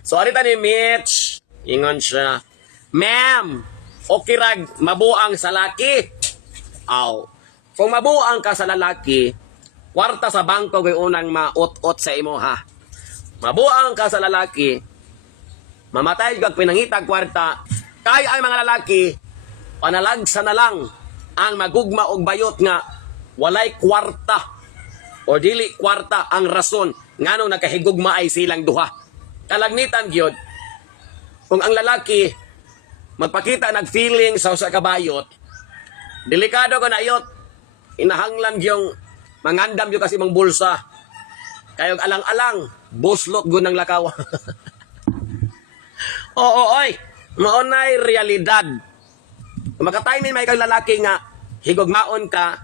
So, arita ni Mitch. Ingon siya. Ma'am, okay rag, mabuang sa laki. Aw. Kung mabuang ka sa lalaki, kwarta sa bangko kay unang maot-ot sa imo ha. Mabuang ka sa lalaki, mamatay kag pinangita kwarta, kay ay mga lalaki, panalagsa na lang ang magugma og bayot nga walay kwarta o dili kwarta ang rason ngano nakahigugma ay silang duha. Kalagnitan gyud kung ang lalaki magpakita nag feeling sa usa ka bayot, delikado ko na yot. Inahanglan yung mangandam yung kasi mong bulsa. Kayong alang-alang, buslot gun ng lakaw. Oo, oy. Maunay realidad. Kung makatay may kang lalaki nga, higugmaon ka,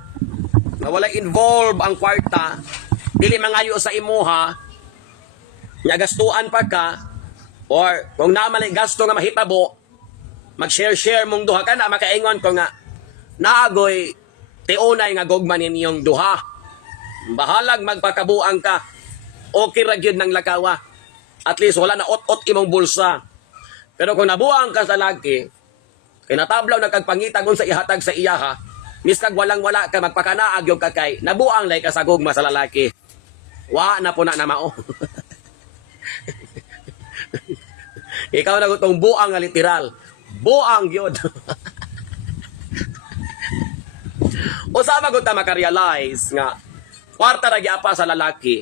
na wala involve ang kwarta, dili mangayo sa imuha, nga gastuan pa ka, or kung naman gasto nga mahitabo, mag-share-share mong duha ka na, makaingon ko nga, naagoy, tiunay nga gugman ninyong duha. Bahalag magpakabuang ka, okay ra gyud ng lakawa. At least wala na ot-ot imong bulsa. Pero kung nabuang ka sa laki, kinatablaw na kagpangita sa ihatag sa iyaha, mis kag walang wala ka magpakanaag yung kakay, nabuang lay ka sa gugma sa lalaki. Wa na po na na mao. Ikaw na gutong buang nga literal. Buang yun. Usama ko ta makarealize nga kwarta ra gyapa sa lalaki.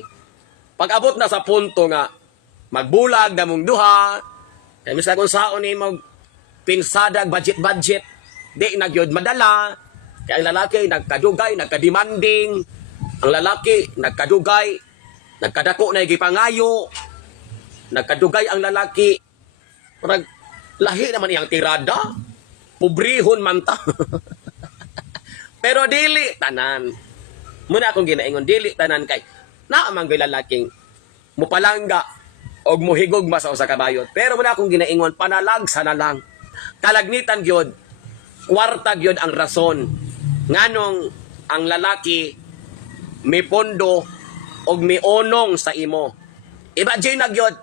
Pag abot na sa punto nga magbulag na mong duha, kay misa kung saon ni mo pinsadag budget budget, di na gyud madala. Kaya ang lalaki nagkadugay, nagkademanding. Ang lalaki nagkadugay, nagkadako na gipangayo. Nagkadugay ang lalaki. Parang lahi naman iyang tirada. Pubrihon man ta. Pero dili tanan. Muna akong ginaingon, dili tanan kay naamang gay lalaking mupalangga og muhigog mas sa kabayot. Pero muna akong ginaingon, panalagsa na lang. Kalagnitan gyud, kwarta gyud ang rason. Nganong ang lalaki may pondo og may onong sa imo. Imagine na gyud,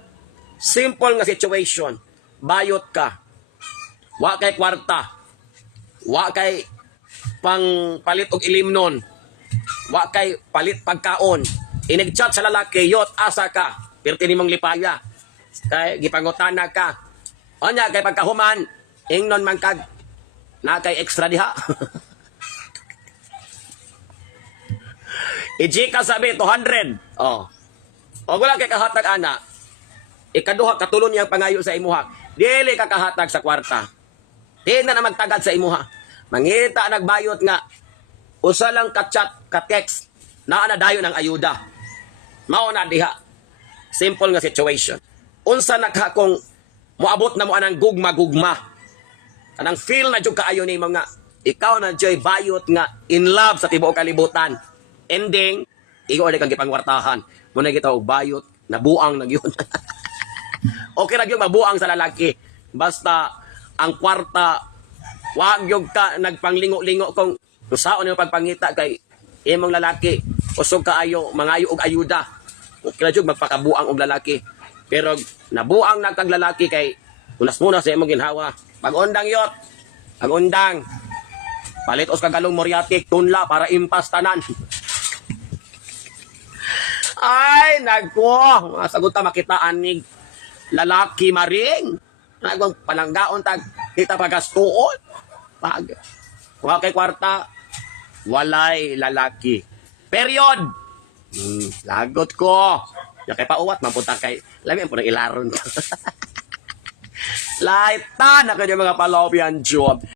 simple nga situation. Bayot ka. Wa kay kwarta. Wa kay pang palit og ilimnon. Wa kay palit pagkaon. Inigchat sa lalaki, yot, asa ka. Pirti nimong lipaya. Kay gipangutana ka. Onya kay pagkahuman, ingnon man kag na kay extra diha. Iji ka sabi 200. Oh. O wala kay kahatag ana. Ikaduha katulon niyang pangayo sa imuha. Dili ka kahatag sa kwarta. Di na magtagad sa imuha. Mangita nagbayot nga usa lang ka-chat, ka-text na na dayon ang ayuda. Mao na diha. Simple nga situation. Unsa nagha kung moabot na mo anang gugma-gugma. Anang feel na jud kaayo ni mga ikaw na joy bayot nga in love sa tibuok kalibutan. Ending, ikaw na kang gipangwartahan. Muna kita og bayot, nabuang na gyud. okay ra gyud mabuang sa lalaki. Basta ang kwarta wag gyud ka nagpanglingo-lingo kung kung saon yung pagpangita kay imong lalaki. Usog kaayo mangayo og ayuda. Okay ra gyud magpakabuang og lalaki. Pero nabuang na kag lalaki kay unas muna sa imong ginhawa. Pag undang yot. Pag undang palit os kagalong moriatik tunla para impas tanan ay nagko. Masagot ta makitaan ni lalaki maring. Nagwang palanggaon tag kita pagastuon. Pag wa kay kwarta walay lalaki. Period. Hmm, lagot ko. Ya kay pauwat mapunta kay lami punang ilaron Laita na kayo mga palopyan job